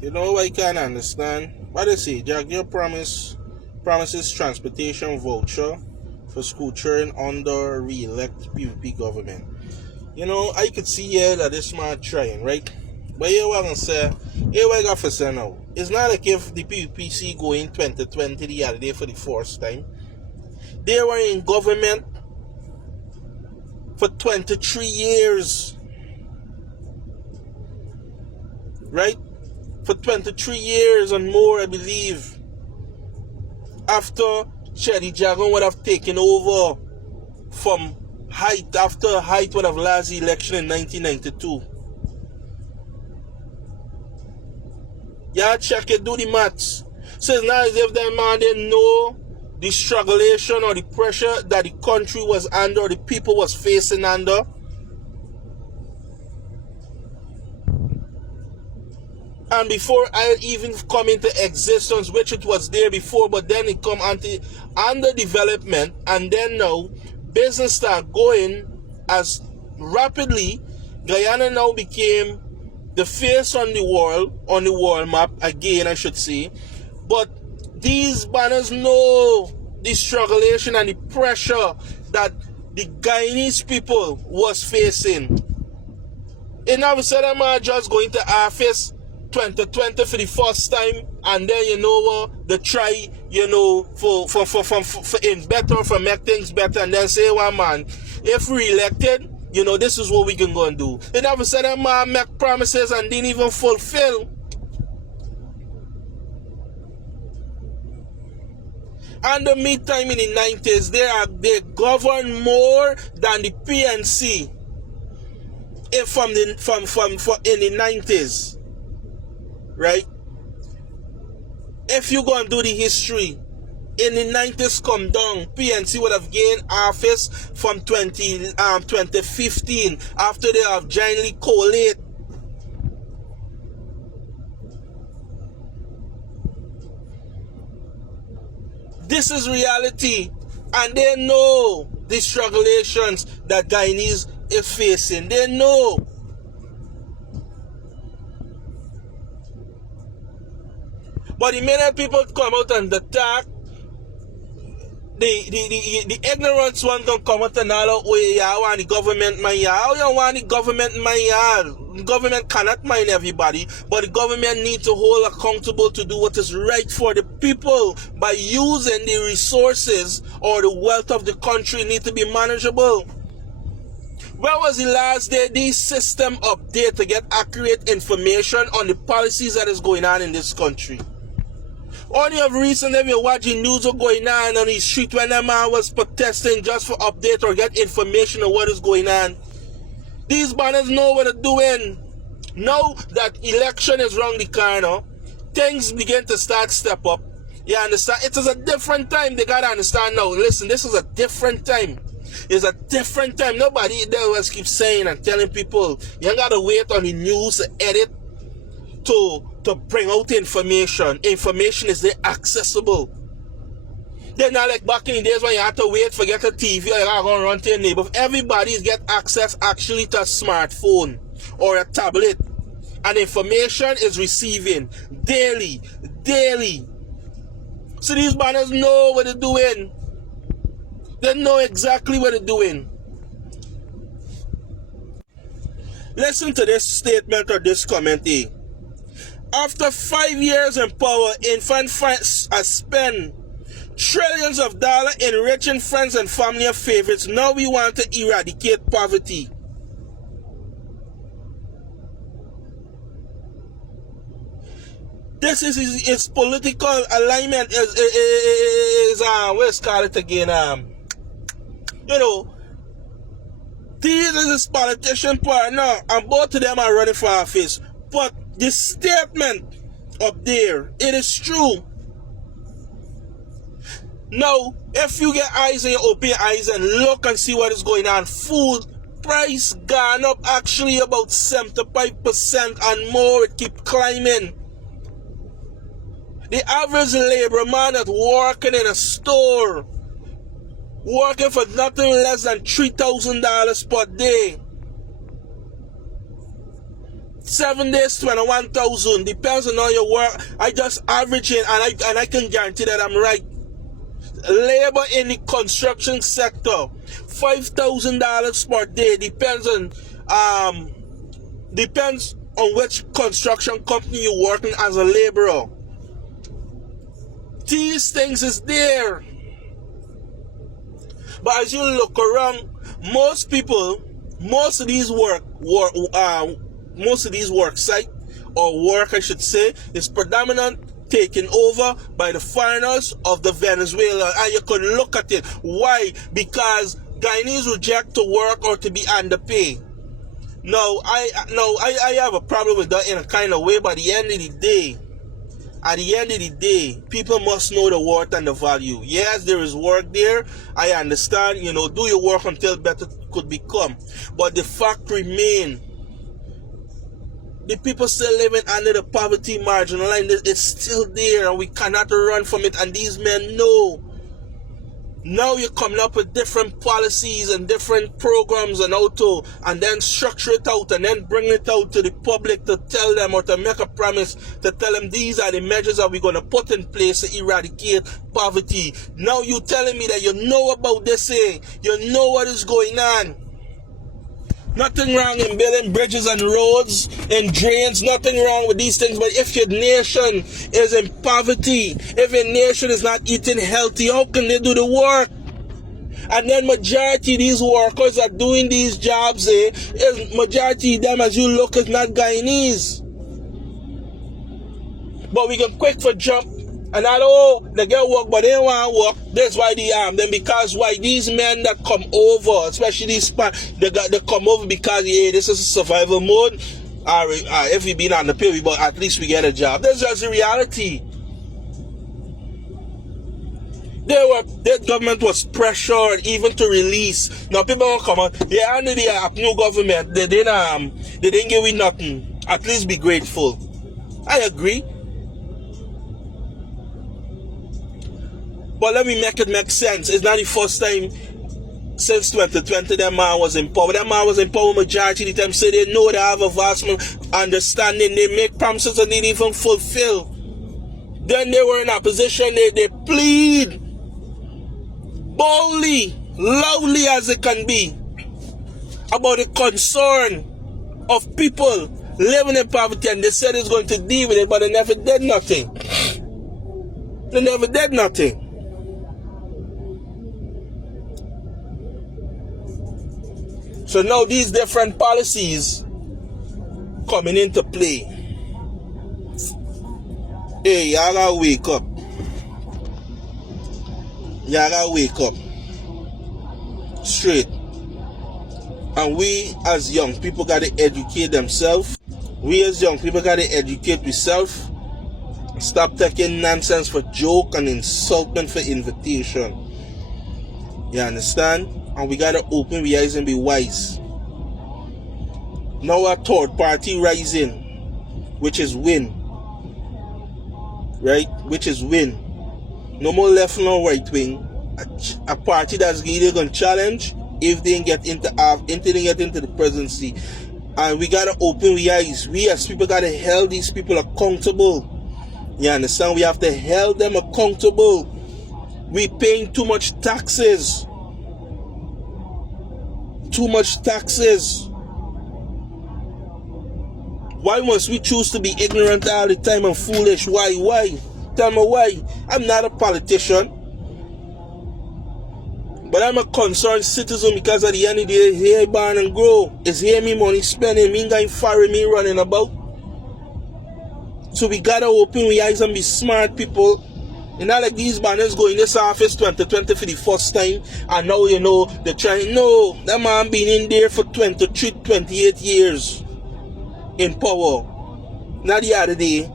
You know, I can understand. What they say, Jack promises transportation voucher for school children under re-elect PVP government. You know, I could see here that this man trying, right? But here what I'm gonna say, here what I got for say now. It's not like if the PVPC go in 2020 the other day for the first time. They were in government for 23 years. Right? For 23 years and more, I believe. After Chedi Jagan would have taken over from Height, after Height would have lost the election in 1992. Yeah, check it, do the maths. So it's not as if that man didn't know the strugglation or the pressure that the country was under, or the people was facing under. And before I even come into existence, which it was there before, but then it come under development, and then now business start going as rapidly. Guyana now became the face on the world map again, I should say. But these banners know the strugglation and the pressure that the Guyanese people was facing. And now we said that man just going to office 2020 for the first time, and then you know they try, you know, for in better, for make things better, and then say, well man, if we elected, you know, this is what we can go and do. They never said that man make promises and didn't even fulfill. And the meantime in the 90s, they govern more than the PNC in the 90s. Right? If you go and do the history, in the 90s come down, PNC would have gained office from 2015 after they have jointly collated. This is reality, and they know the struggulations that Guyanese is facing. They know. But the minute people come out and attack, the ignorance one can come out and all out, you want the government mind you. How you want the government mind you? The government cannot mind everybody, but the government needs to hold accountable to do what is right for the people by using the resources or the wealth of the country need to be manageable. When was the last day this system update to get accurate information on the policies that is going on in this country? Only of recent if you're watching news are going on the street when a man was protesting just for update or get information on what is going on. These banners know what they're doing. Know that election is round the corner. Things begin to step up. You understand? It is a different time. They gotta understand now. Listen, this is a different time. It's a different time. Nobody there always keeps saying and telling people you ain't gotta wait on the news to edit to bring out information. Information is there accessible. They're not like back in the days when you had to wait for get a TV or you gotta go run to your neighbor. Everybody's get access actually to a smartphone or a tablet. And information is receiving daily. So these banners know what they're doing. They know exactly what they're doing. Listen to this statement or this comment here. After 5 years in power, infant has spent trillions of dollars enriching friends and family of favorites. Now we want to eradicate poverty. This is his political alignment is what's called it again? You know, these is his politician partner, and both of them are running for office. But the statement up there, it is true. Now, if you get eyes and you open your eyes and look and see what is going on, food price gone up actually about 75% and more. It keep climbing. The average labor man that's working in a store, working for nothing less than $3,000 per day. 7 days, 21,000. Depends on how you work. I just averaging, and I can guarantee that I'm right. Labor in the construction sector, $5,000 per day. Depends on which construction company you're working as a laborer. These things is there. But as you look around, most of these work site or work, I should say, is predominant taken over by the foreigners of the Venezuela, and you could look at it. Why? Because Guyanese reject to work or to be underpaid. No, I have a problem with that in a kind of way, but at the end of the day, people must know the worth and the value. Yes, there is work there. I understand, do your work until better could become. But the fact remains, the people still living under the poverty margin line. It's still there, and we cannot run from it. And these men know. Now you're coming up with different policies and different programs and then structure it out and then bring it out to the public to tell them, or to make a promise to tell them these are the measures that we're going to put in place to eradicate poverty. Now you telling me that you know about this thing, you know what is going on. Nothing wrong in building bridges and roads and drains, nothing wrong with these things. But if your nation is in poverty, if your nation is not eating healthy, how can they do the work? And then majority of these workers are doing these jobs, majority of them, as you look, is not Guyanese. But we can quick for jump. And they get work, but they don't want to work. That's why they arm them. Because why these men that come over, especially these they come over because this is a survival mode. If we been on the pill, but at least we get a job. That's just the reality. The government was pressured even to release. Now people will come out. Under the new government, they didn't give me nothing. At least be grateful. I agree. But let me make it make sense. It's not the first time since 2020 that man was in power. That man was in power majority of the time, so they know they have a vast understanding. They make promises and they didn't even fulfill. Then they were in opposition. They plead boldly, loudly as it can be, about the concern of people living in poverty, and they said it's going to deal with it, but they never did nothing. They never did nothing. So now these different policies coming into play. Hey, y'all gotta wake up. Y'all gotta wake up. Straight. And we as young people gotta educate themselves. We as young people gotta educate ourselves. Stop taking nonsense for joke and insultment for invitation. You understand? And we gotta open our eyes and be wise. Now a third party rising, which is win. Right? Which is win. No more left nor right wing. A party that's either gonna challenge if they get into the presidency. And we gotta open our eyes. We as people gotta hold these people accountable. You understand? We have to hold them accountable. We paying too much taxes. Too much taxes. Why must we choose to be ignorant all the time and foolish? Why? Tell me why. I'm not a politician, but I'm a concerned citizen, because at the end of the day, it's here born and grow. It's here me money spending, me going foreign, me running about. So we gotta open our eyes and be smart people. And not like these banners go in this office 2020 for the first time, and now they're trying. No, that man been in there for 23, 28 years in power. Not the other day.